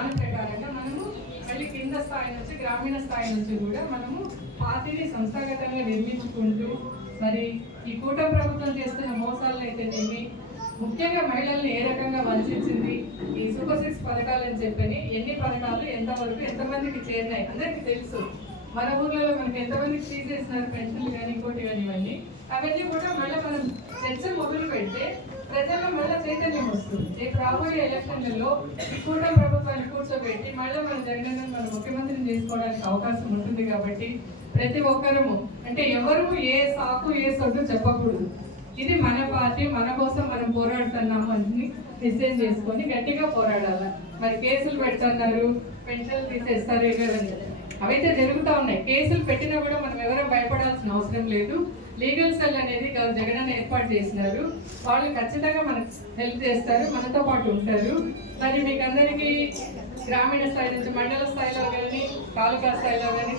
దాని ప్రకారంగా మనము మళ్ళీ కింద స్థాయి నుంచి గ్రామీణ స్థాయి నుంచి కూడా మనము పార్టీని సంస్థాగతంగా నిర్మించుకుంటూ మరి ఈ కూటమి ప్రభుత్వం చేస్తున్న మోసాలను అయితేనేమి, ముఖ్యంగా మహిళల్ని ఏ రకంగా వంచింది, ఈ సూపర్ సిక్స్ పథకాలని చెప్పని ఎన్ని పథకాలు ఎంతవరకు ఎంతమందికి చేరినాయి అందరికీ తెలుసు. మన ఊర్లలో మనకి ఎంతమందికి తీసేసినారు పెన్షన్లు కానీ ఇంకోటి కానివ్వండి, అవన్నీ కూడా మళ్ళీ మనం చర్చ మొదలు పెడితే ప్రజల్లో మళ్ళీ చైతన్యం వస్తుంది. రేపు రాబోయే ఎలక్షన్లలో ఈ కూటమి ప్రభుత్వాన్ని కూర్చోబెట్టి మళ్ళీ మన జగనన్న మన ముఖ్యమంత్రిని చేసుకోవడానికి అవకాశం ఉంటుంది. కాబట్టి ప్రతి ఒక్కరూ అంటే ఎవరు ఏ సాకు ఏ సొట్టు చెప్పకూడదు. ఇది మన పార్టీ, మన కోసం మనం పోరాడుతున్నాము అని నిశ్చయం చేసుకొని గట్టిగా పోరాడాలి. మరి కేసులు పెడుతున్నారు, పెన్షన్లు తీసేస్తారు, ఇవన్నీ అవైతే జరుగుతూ ఉన్నాయి. కేసులు పెట్టినా కూడా మనం ఎవరో భయపడాల్సిన అవసరం లేదు. లీగల్ సెల్ అనేది జగనన్న ఏర్పాటు చేసినారు. వాళ్ళు ఖచ్చితంగా మనకు హెల్ప్ చేస్తారు, మనతో పాటు ఉంటారు. మరి మీకు అందరికీ గ్రామీణ స్థాయి నుంచి మండల స్థాయిలో కానీ తాలూకా స్థాయిలో కానీ